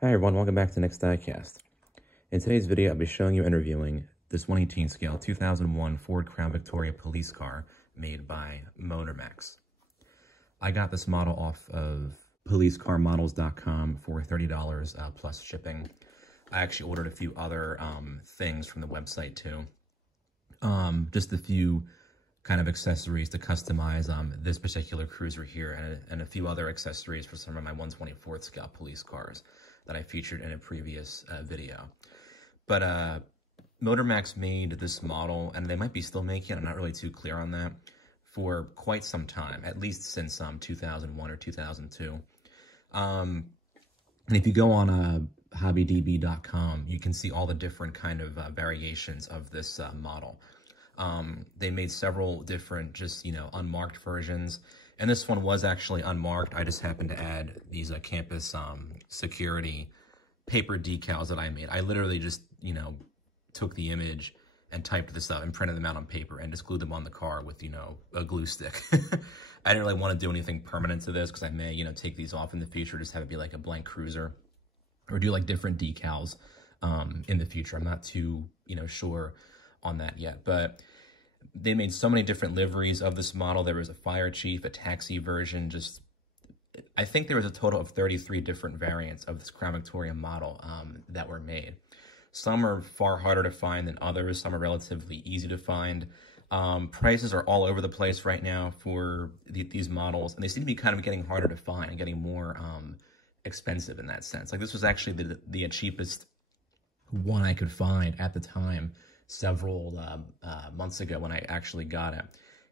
Hi everyone, welcome back to Next Diecast. In today's video, I'll be showing you interviewing this 1/18 scale 2001 Ford Crown Victoria police car made by Motormax. I got this model off of policecarmodels.com for $30 plus shipping. I actually ordered a few other things from the website too. Just a few kind of accessories to customize this particular cruiser here and a few other accessories for some of my 1/24 scale police cars that I featured in a previous video. But Motormax made this model, and they might be still making it, I'm not really too clear on that, for quite some time, at least since 2001 or 2002. And if you go on hobbydb.com, you can see all the different kind of variations of this model. They made several different just, unmarked versions. And this one was actually unmarked. I just happened to add these campus security paper decals that I made. I literally just, took the image and typed this up and printed them out on paper and just glued them on the car with, a glue stick. I didn't really want to do anything permanent to this because I may, take these off in the future, just have it be like a blank cruiser or do like different decals in the future. I'm not too, sure on that yet, but they made so many different liveries of this model. There was a fire chief, a taxi version, I think there was a total of 33 different variants of this Crown Victoria model that were made. Some are far harder to find than others. Some are relatively easy to find. Prices are all over the place right now for these models, and they seem to be kind of getting harder to find and getting more expensive in that sense. Like this was actually the cheapest one I could find at the time, several months ago when I actually got it.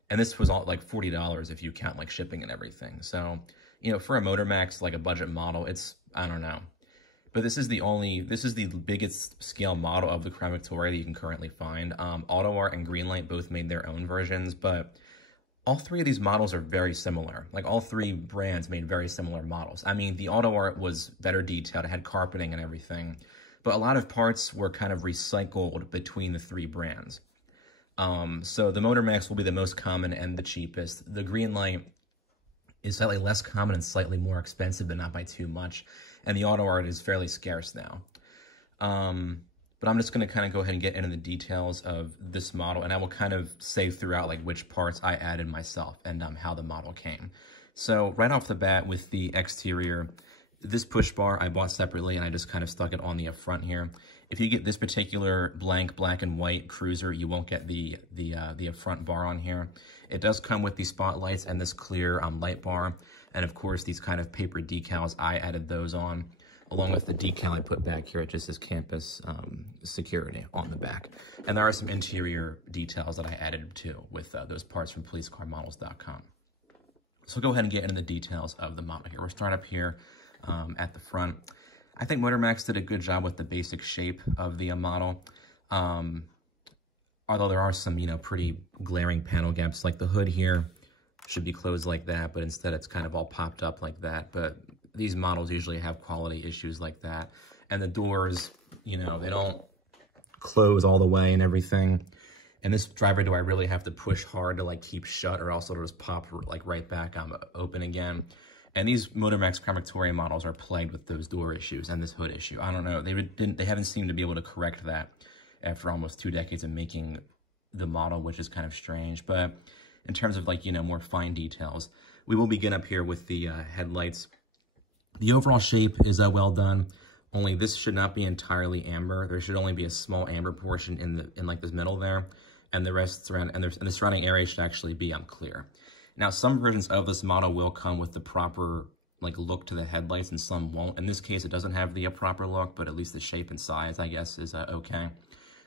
And this was all like $40 if you count like shipping and everything. So, for a Motormax, like a budget model, I don't know. But this is the biggest scale model of the Crown Victoria that you can currently find. Auto Art and Greenlight both made their own versions, but all three of these models are very similar. Like all three brands made very similar models. I mean, the Auto Art was better detailed. It had carpeting and everything. But a lot of parts were kind of recycled between the three brands. So the Motormax will be the most common and the cheapest. The Greenlight is slightly less common and slightly more expensive, but not by too much. And the Auto Art is fairly scarce now. But I'm just going to kind of go ahead and get into the details of this model, and I will kind of say throughout like which parts I added myself and how the model came. So right off the bat with the exterior, this push bar I bought separately, and I just kind of stuck it on the up front here. If you get this particular blank black and white cruiser, you won't get the up front bar on here. It does come with these spotlights and this clear light bar, and of course these kind of paper decals. I added those on, along with the decal I put back here. It just says campus security on the back. And there are some interior details that I added too with those parts from policecarmodels.com. So go ahead and get into the details of the model here. We'll start up here at the front. I think Motormax did a good job with the basic shape of the model. Although there are some, pretty glaring panel gaps, like the hood here should be closed like that, but instead it's kind of all popped up like that. But these models usually have quality issues like that. And the doors, they don't close all the way and everything. And this driver door I really have to push hard to like keep shut, or else it'll just pop like right back open again. And these Motormax Crown Victoria models are plagued with those door issues and this hood issue. I don't know. They haven't seemed to be able to correct that after almost 2 decades of making the model, which is kind of strange. But in terms of like, more fine details, we will begin up here with the headlights. The overall shape is well done. Only this should not be entirely amber. There should only be a small amber portion in like this middle there, and the rest around and the surrounding area should actually be clear. Now, some versions of this model will come with the proper like look to the headlights, and some won't. In this case, it doesn't have the proper look, but at least the shape and size, I guess, is okay.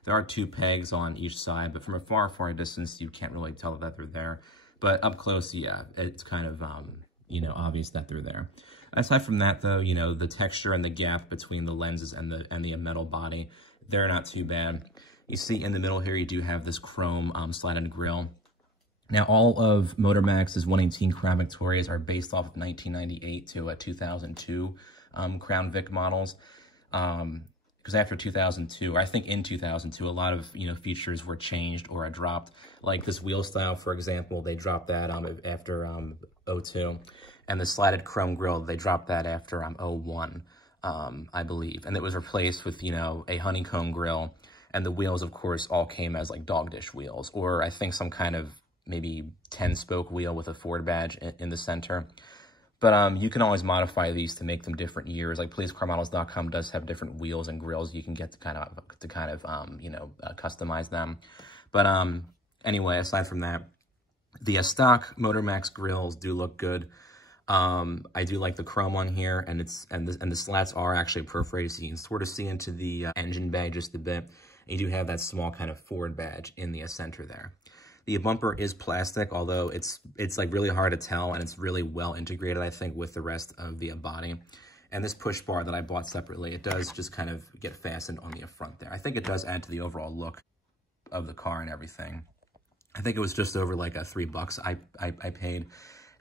There are 2 pegs on each side, but from a far, far distance, you can't really tell that they're there. But up close, yeah, it's kind of, obvious that they're there. Aside from that, though, the texture and the gap between the lenses and the metal body, they're not too bad. You see in the middle here, you do have this chrome slatted grille. Now, all of Motormax's 1/18 Crown Victorias are based off of 1998 to 2002 Crown Vic models. Because after 2002, or I think in 2002, a lot of features were changed or dropped. Like this wheel style, for example, they dropped that after 02, and the slatted chrome grille, they dropped that after 01. I believe. And it was replaced with, you know, a honeycomb grille. And the wheels, of course, all came as like dog dish wheels, or I think some kind of maybe 10-spoke wheel with a Ford badge in the center. But you can always modify these to make them different years. Like policecarmodels.com does have different wheels and grills you can get to kind of you know, customize them. But anyway, aside from that, the stock Motormax grills do look good. I do like the chrome on here, and the slats are actually perforated, so you can sort of see into the engine bay just a bit. And you do have that small kind of Ford badge in the center there. The bumper is plastic, although it's like really hard to tell, and it's really well integrated, I think, with the rest of the body. And this push bar that I bought separately, it does just kind of get fastened on the front there. I think it does add to the overall look of the car and everything. I think it was just over like $3 I paid.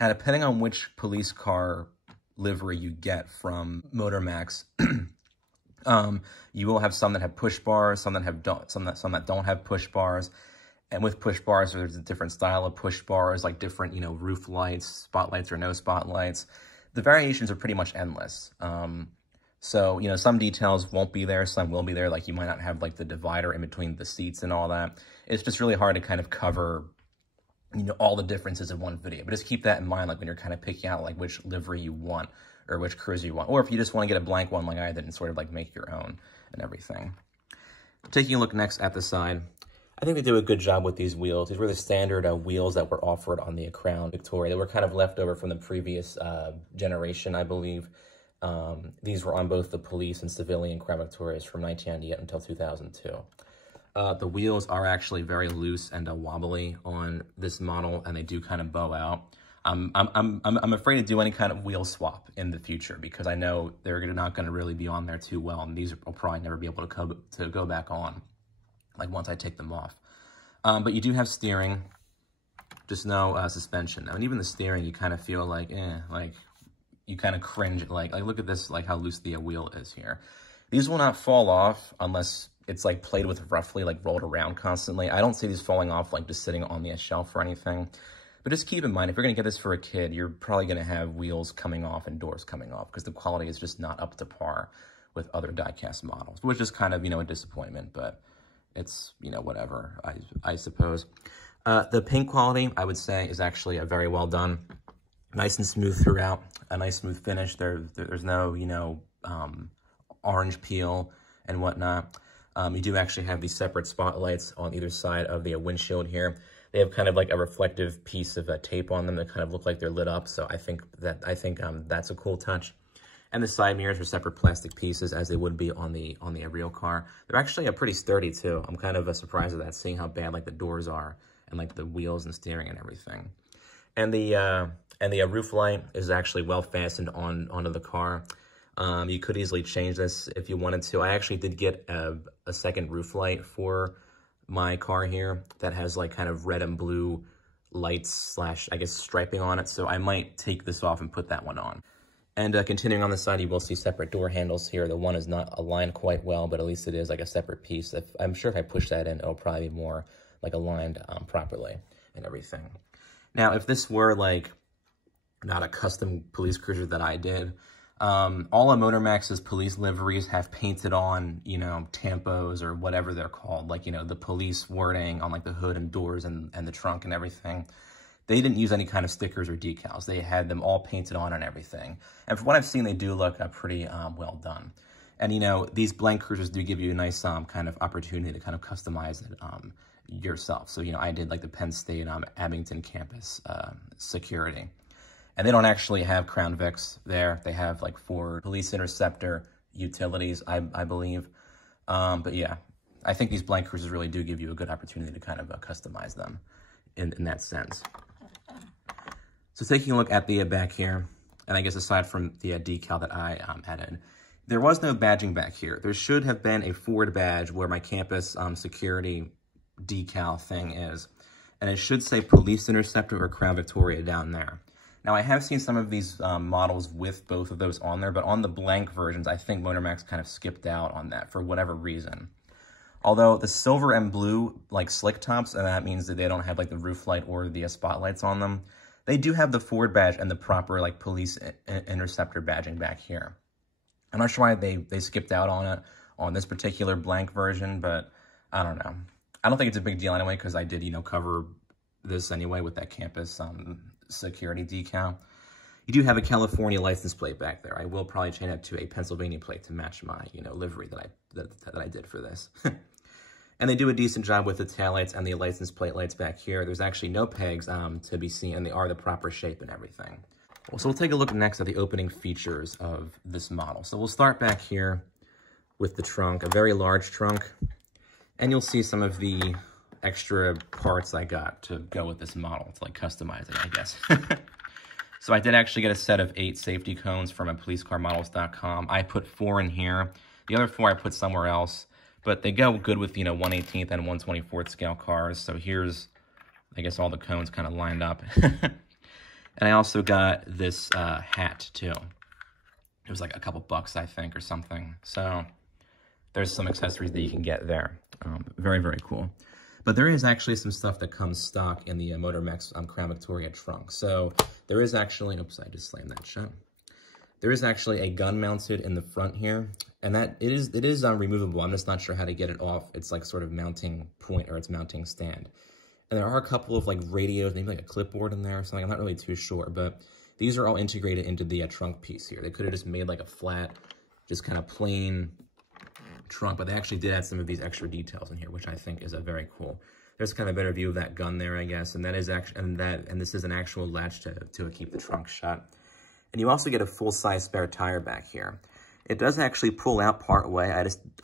And depending on which police car livery you get from Motormax, you will have some that have push bars, some that don't have push bars. And with push bars, there's a different style of push bars, like different, you know, roof lights, spotlights or no spotlights. The variations are pretty much endless. So, you know, some details won't be there, some will be there. Like you might not have like the divider in between the seats and all that. It's just really hard to kind of cover, you know, all the differences in one video. But just keep that in mind, like when you're kind of picking out like which livery you want or which cruiser you want. Or if you just want to get a blank one like I did and sort of like make your own and everything. Taking a look next at the side, I think they do a good job with these wheels. These were the standard wheels that were offered on the Crown Victoria. They were kind of left over from the previous generation, I believe. These were on both the police and civilian Crown Victorias from 1998 until 2002. The wheels are actually very loose and wobbly on this model, and they do kind of bow out. I'm afraid to do any kind of wheel swap in the future because I know they're not going to really be on there too well, and these will probably never be able to go back on, like once I take them off. But you do have steering, just no suspension. I mean, even the steering, you kind of feel like, like you kind of cringe. Like look at this, like how loose the wheel is here. These will not fall off unless it's like played with roughly, like rolled around constantly. I don't see these falling off like just sitting on the shelf or anything. But just keep in mind, if you're going to get this for a kid, you're probably going to have wheels coming off and doors coming off because the quality is just not up to par with other die-cast models, which is kind of, you know, a disappointment, but it's, you know, whatever, I suppose. The paint quality, I would say, is actually very well done. Nice and smooth throughout, a nice smooth finish. There's no, you know, orange peel and whatnot. You do actually have these separate spotlights on either side of the windshield here. They have kind of like a reflective piece of tape on them that kind of look like they're lit up. So I think that's a cool touch. And the side mirrors are separate plastic pieces as they would be on the real car. They're actually pretty sturdy too. I'm kind of surprised at that, seeing how bad like the doors are and like the wheels and steering and everything. And the roof light is actually well fastened onto the car. You could easily change this if you wanted to. I actually did get a second roof light for my car here that has like kind of red and blue lights / I guess striping on it. So I might take this off and put that one on. And continuing on the side, you will see separate door handles here. The one is not aligned quite well, but at least it is like a separate piece. I'm sure if I push that in, it'll probably be more like aligned properly and everything. Now, if this were like not a custom police cruiser that I did, all of Motormax's police liveries have painted on, you know, tampos or whatever they're called, like, you know, the police wording on like the hood and doors and the trunk and everything. They didn't use any kind of stickers or decals. They had them all painted on and everything. And from what I've seen, they do look pretty well done. And, you know, these blank cruisers do give you a nice kind of opportunity to kind of customize it yourself. So, you know, I did like the Penn State Abington campus security. And they don't actually have Crown Vics there. They have like Ford Police Interceptor utilities, I believe. But yeah, I think these blank cruisers really do give you a good opportunity to kind of customize them in that sense. So taking a look at the back here, and I guess aside from the decal that I added, there was no badging back here. There should have been a Ford badge where my campus security decal thing is. And it should say Police Interceptor or Crown Victoria down there. Now, I have seen some of these models with both of those on there, but on the blank versions, I think Motormax kind of skipped out on that for whatever reason. Although the silver and blue, like slick tops, and that means that they don't have like the roof light or the spotlights on them, they do have the Ford badge and the proper like Police Interceptor badging back here. I'm not sure why they skipped out on it on this particular blank version, but I don't know. I don't think it's a big deal anyway, because I did, cover this anyway with that campus security decal. You do have a California license plate back there. I will probably change that to a Pennsylvania plate to match my, livery that I did for this. And they do a decent job with the taillights and the license plate lights back here. There's actually no pegs to be seen, and they are the proper shape and everything. So we'll take a look next at the opening features of this model. So we'll start back here with the trunk, a very large trunk. And you'll see some of the extra parts I got to go with this model, to customize it, I guess. So I did actually get a set of 8 safety cones from policecarmodels.com. I put 4 in here. The other 4 I put somewhere else, but they go good with, 1/18th and 1/24th scale cars. So here's, I guess, all the cones kind of lined up. And I also got this hat, too. It was like a couple bucks, I think, or something. So there's some accessories that you can get there. Very, very cool. But there is actually some stuff that comes stock in the Motormax Crown Victoria trunk. So there is actually, oops, I just slammed that shut. There is actually a gun mounted in the front here, and that it is removable. I'm just not sure how to get it off. It's like sort of mounting point, or its mounting stand. And there are a couple of radios, maybe a clipboard in there or something. I'm not really too sure, but these are all integrated into the trunk piece here. They could have just made a flat, just kind of plain trunk, but they actually did add some of these extra details in here, which I think is a very cool. There's kind of a better view of that gun there, I guess, and that is actually, and this is an actual latch to keep the trunk shut. And you also get a full-size spare tire back here. It does actually pull out part way.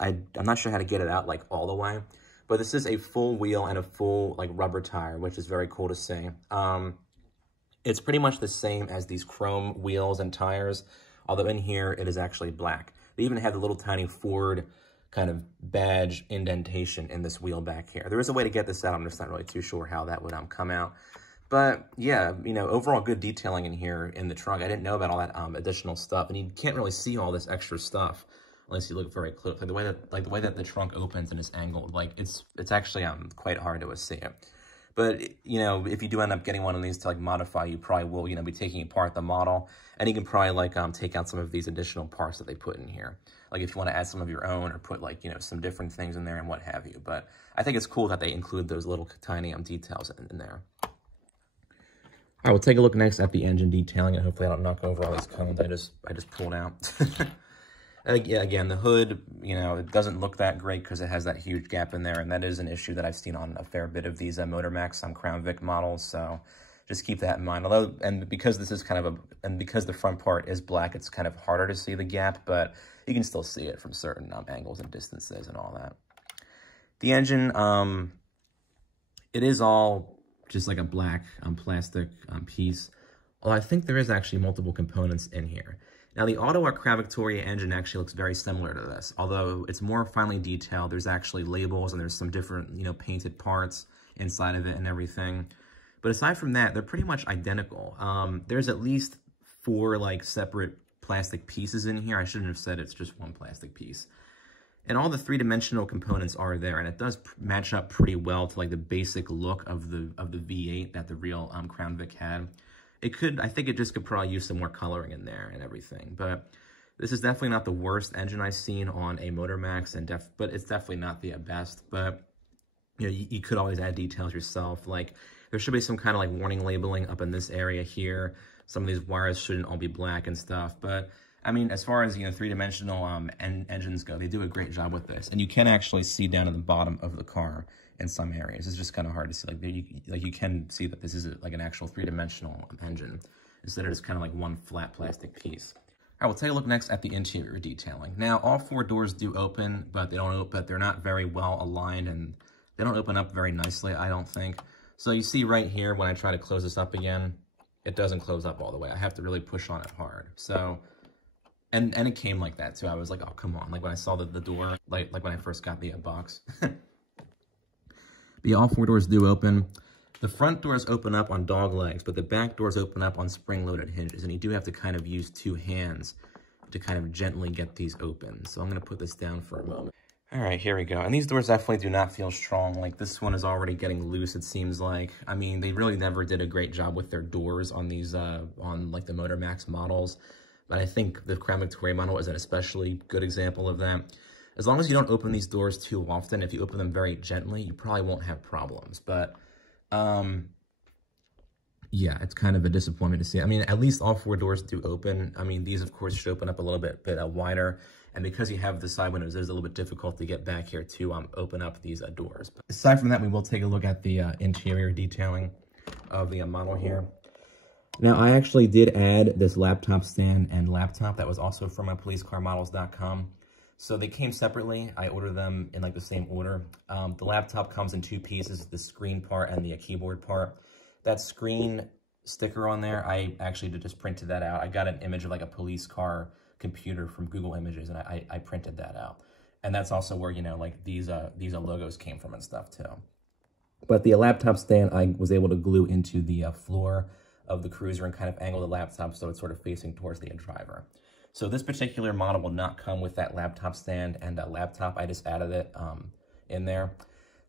I'm not sure how to get it out all the way, but this is a full wheel and a full rubber tire, which is very cool to see. It's pretty much the same as these chrome wheels and tires, although in here it is actually black. They even have the little tiny Ford kind of badge indentation in this wheel back here. There is a way to get this out. I'm just not really too sure how that would come out. But yeah, overall good detailing in here in the trunk. I didn't know about all that additional stuff, and you can't really see all this extra stuff unless you look very close. The way that the trunk opens and is angled, it's actually quite hard to see it. But if you do end up getting one of these to modify, you probably will be taking apart the model, and you can probably take out some of these additional parts that they put in here. If you want to add some of your own, or put some different things in there and what have you. But I think it's cool that they include those little tiny details in there. All right, we'll take a look next at the engine detailing, and hopefully I don't knock over all these cones I just pulled out. Yeah, again, the hood, it doesn't look that great because it has that huge gap in there, and that is an issue that I've seen on a fair bit of these Motormax Crown Vic models, so just keep that in mind. Although, and because this is because the front part is black, it's kind of harder to see the gap, but you can still see it from certain angles and distances and all that. The engine, it is all just a black plastic piece, although I think there is actually multiple components in here. Now, the Auto Crown Victoria engine actually looks very similar to this, although it's more finely detailed. There's actually labels, and there's some different, painted parts inside of it and everything. But aside from that, they're pretty much identical. There's at least 4, separate plastic pieces in here. I shouldn't have said it's just one plastic piece. And all the 3-dimensional components are there, and it does match up pretty well to the basic look of the V8 that the real Crown Vic had. I think it just could probably use some more coloring in there and everything. But this is definitely not the worst engine I've seen on a Motormax, but it's definitely not the best. But you could always add details yourself. There should be some kind of warning labeling up in this area here. Some of these wires shouldn't all be black and stuff. But I mean, as far as 3-dimensional engines go, they do a great job with this, and you can actually see down at the bottom of the car in some areas. It's just kind of hard to see. You can see that this is an actual 3-dimensional engine instead of just kind of one flat plastic piece. All right, we'll take a look next at the interior detailing. Now, all 4 doors do open, but they're not very well aligned, and they don't open up very nicely, I don't think. So you see right here, when I try to close this up again, it doesn't close up all the way. I have to really push on it hard. So, and it came like that too. I was like, oh, come on. When I saw the door, like when I first got the box. But all 4 doors do open. The front doors open up on dog legs, but the back doors open up on spring-loaded hinges, and you do have to kind of use 2 hands to kind of gently get these open. So I'm going to put this down for a moment. All right, here we go. And these doors definitely do not feel strong. This one is already getting loose, it seems like. I mean, they really never did a great job with their doors on these, on the Motormax models. But I think the Crown Victoria model is an especially good example of that. As long as you don't open these doors too often, if you open them very gently, you probably won't have problems. But, yeah, it's kind of a disappointment to see. I mean, at least all 4 doors do open. I mean, these, of course, should open up a little bit wider. And because you have the side windows, it's a little bit difficult to get back here to open up these doors. But aside from that, we will take a look at the interior detailing of the model here. Now, I actually did add this laptop stand and laptop that was also from policecarmodels.com. So they came separately. I ordered them in like the same order. The laptop comes in 2 pieces, the screen part and the keyboard part. That screen sticker on there, I actually just printed that out. I got an image of like a police car computer from Google Images, and I printed that out. And that's also where, you know, like these logos came from and stuff too. But the laptop stand, I was able to glue into the floor of the Cruiser and kind of angle the laptop so it's sort of facing towards the driver. So this particular model will not come with that laptop stand and a laptop. I just added it in there.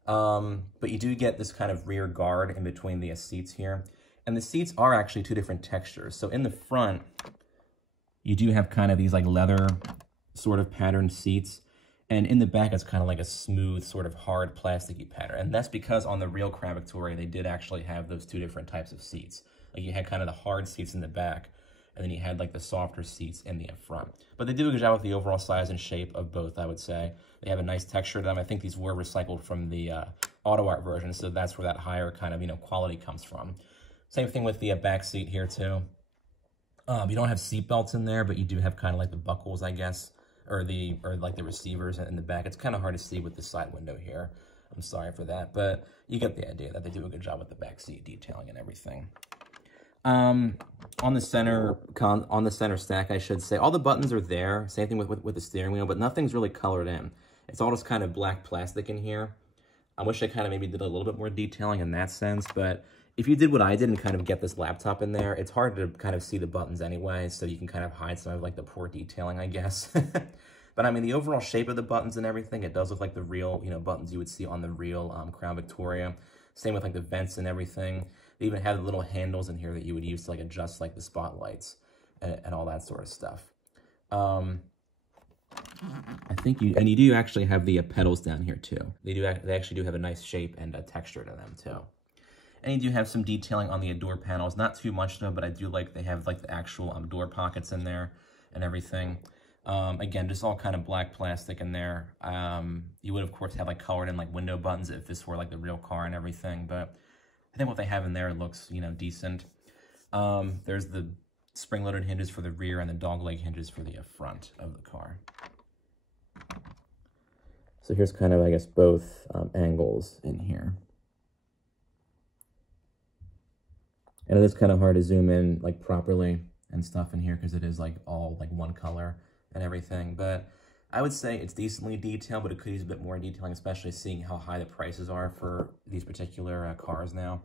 But you do get this kind of rear guard in between the seats here. And the seats are actually 2 different textures. So in the front, you do have kind of these like leather sort of patterned seats. And in the back, it's kind of like a smooth, sort of hard, plasticky pattern. And that's because on the real Crown Victoria, they did actually have those 2 different types of seats. Like you had kind of the hard seats in the back, and then you had like the softer seats in the front. But they do a good job with the overall size and shape of both, I would say. They have a nice texture to them. I think these were recycled from the Auto Art version, so that's where that higher kind of, you know, quality comes from. Same thing with the back seat here too. You don't have seat belts in there, but you do have kind of like the buckles, I guess, or like the receivers in the back. It's kind of hard to see with the side window here. I'm sorry for that, but you get the idea that they do a good job with the back seat detailing and everything. On the center stack, I should say, all the buttons are there. Same thing with the steering wheel, but nothing's really colored in. It's all just kind of black plastic in here. I wish I kind of maybe did a little bit more detailing in that sense, but if you did what I did and kind of get this laptop in there, it's hard to kind of see the buttons anyway, so you can kind of hide some of like the poor detailing, I guess. But I mean, the overall shape of the buttons and everything, it does look like the real, you know, buttons you would see on the real Crown Victoria. Same with like the vents and everything. They even have the little handles in here that you would use to like adjust like the spotlights and all that sort of stuff. I think you do actually have the pedals down here too. They actually do have a nice shape and a texture to them too. And you do have some detailing on the door panels, not too much though, but I do like they have like the actual door pockets in there and everything. Again, just all kind of black plastic in there. You would of course have like colored in like window buttons if this were like the real car and everything, but I think what they have in there looks, you know, decent. There's the spring-loaded hinges for the rear and the dogleg hinges for the front of the car. So here's kind of, I guess, both angles in here. And it is kind of hard to zoom in like properly and stuff in here because it is like all like one color and everything. But I would say it's decently detailed, but it could use a bit more detailing, especially seeing how high the prices are for these particular cars now.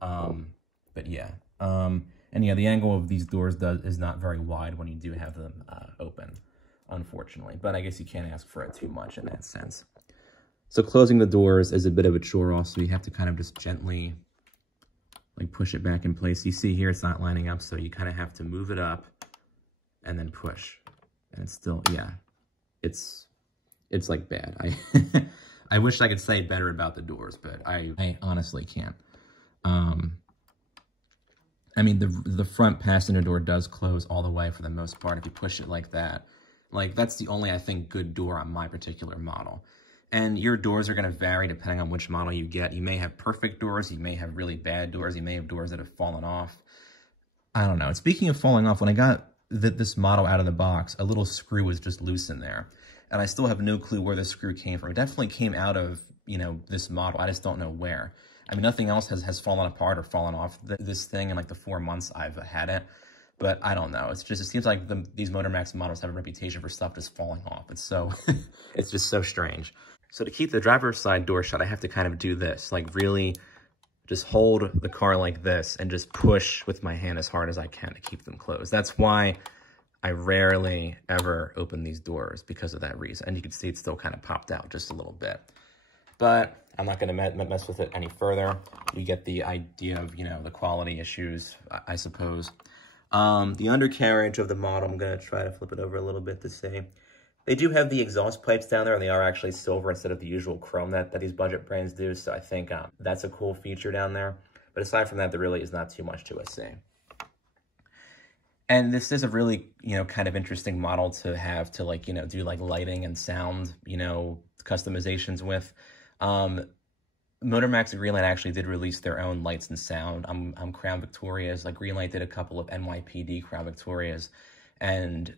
But yeah. And yeah, the angle of these doors is not very wide when you do have them open, unfortunately. But I guess you can't ask for it too much in that sense. So closing the doors is a bit of a chore also. You have to kind of just gently like push it back in place. You see here it's not lining up, so you kind of have to move it up and then push. And it's still, yeah, it's like bad. I wish I could say better about the doors, but I honestly can't. I mean, the front passenger door does close all the way for the most part if you push it like that. Like, that's the only, I think, good door on my particular model. And your doors are going to vary depending on which model you get. You may have perfect doors, you may have really bad doors, you may have doors that have fallen off. I don't know. Speaking of falling off, when I got this model out of the box, a little screw was just loose in there. And I still have no clue where the screw came from. It definitely came out of, you know, this model. I just don't know where. I mean, nothing else has fallen apart or fallen off this thing in like the 4 months I've had it. But I don't know. It's just, it seems like these Motormax models have a reputation for stuff just falling off. It's so, it's just so strange. So to keep the driver's side door shut, I have to kind of do this, like really just hold the car like this and just push with my hand as hard as I can to keep them closed. That's why I rarely ever open these doors, because of that reason. And you can see it still kind of popped out just a little bit. But I'm not going to mess with it any further. You get the idea of, you know, the quality issues, I suppose. The undercarriage of the model, I'm going to try to flip it over a little bit to see. They do have the exhaust pipes down there, and they are actually silver instead of the usual chrome that these budget brands do. So I think that's a cool feature down there. But aside from that, there really is not too much to see. And this is a really, kind of interesting model to have to do lighting and sound, customizations with. Motormax and Greenlight actually did release their own lights and sound. Crown Victorias, Greenlight did a couple of NYPD Crown Victorias, and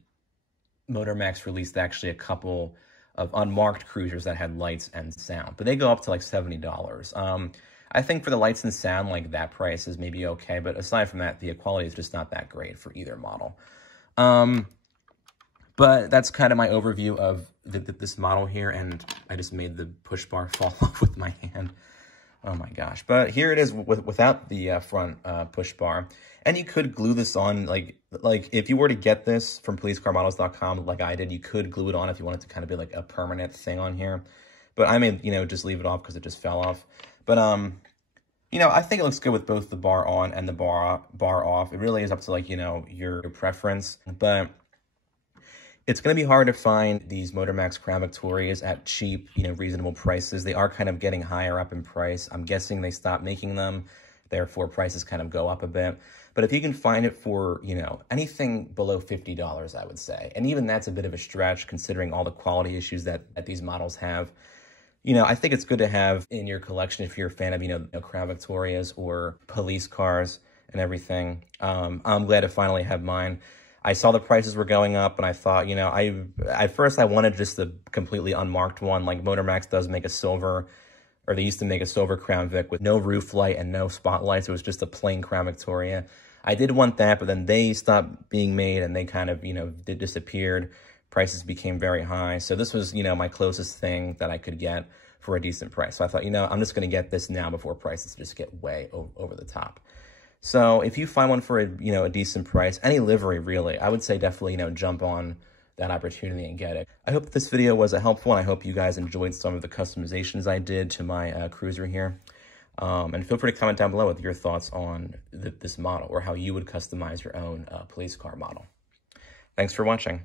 Motormax released actually a couple of unmarked cruisers that had lights and sound, but they go up to $70. I think for the lights and sound, that price is maybe okay, but aside from that, the quality is just not that great for either model. But that's kind of my overview of this model here, and I just made the push bar fall off with my hand. Oh my gosh. But here it is without the front push bar. And you could glue this on, like if you were to get this from policecarmodels.com like I did, you could glue it on if you wanted to kind of be a permanent thing on here. But I may, just leave it off because it just fell off. But, I think it looks good with both the bar on and the bar off. It really is up to, your preference. But it's going to be hard to find these Motormax Crown Victorias at cheap, reasonable prices. They are kind of getting higher up in price. I'm guessing they stopped making them, therefore prices kind of go up a bit. But if you can find it for, anything below $50, I would say, and even that's a bit of a stretch considering all the quality issues that these models have. I think it's good to have in your collection if you're a fan of, Crown Victorias or police cars and everything. I'm glad to finally have mine. I saw the prices were going up, and I thought, at first I wanted just a completely unmarked one. Motormax does make a silver, or they used to make a silver Crown Vic with no roof light and no spotlights. It was just a plain Crown Victoria. I did want that, but then they stopped being made, and they kind of, disappeared. Prices became very high. So this was, my closest thing that I could get for a decent price. So I thought, I'm just going to get this now before prices just get way over the top. So if you find one for a decent price, any livery really, I would say definitely, jump on that opportunity and get it. I hope this video was helpful, and I hope you guys enjoyed some of the customizations I did to my cruiser here. And feel free to comment down below with your thoughts on this model or how you would customize your own police car model. Thanks for watching.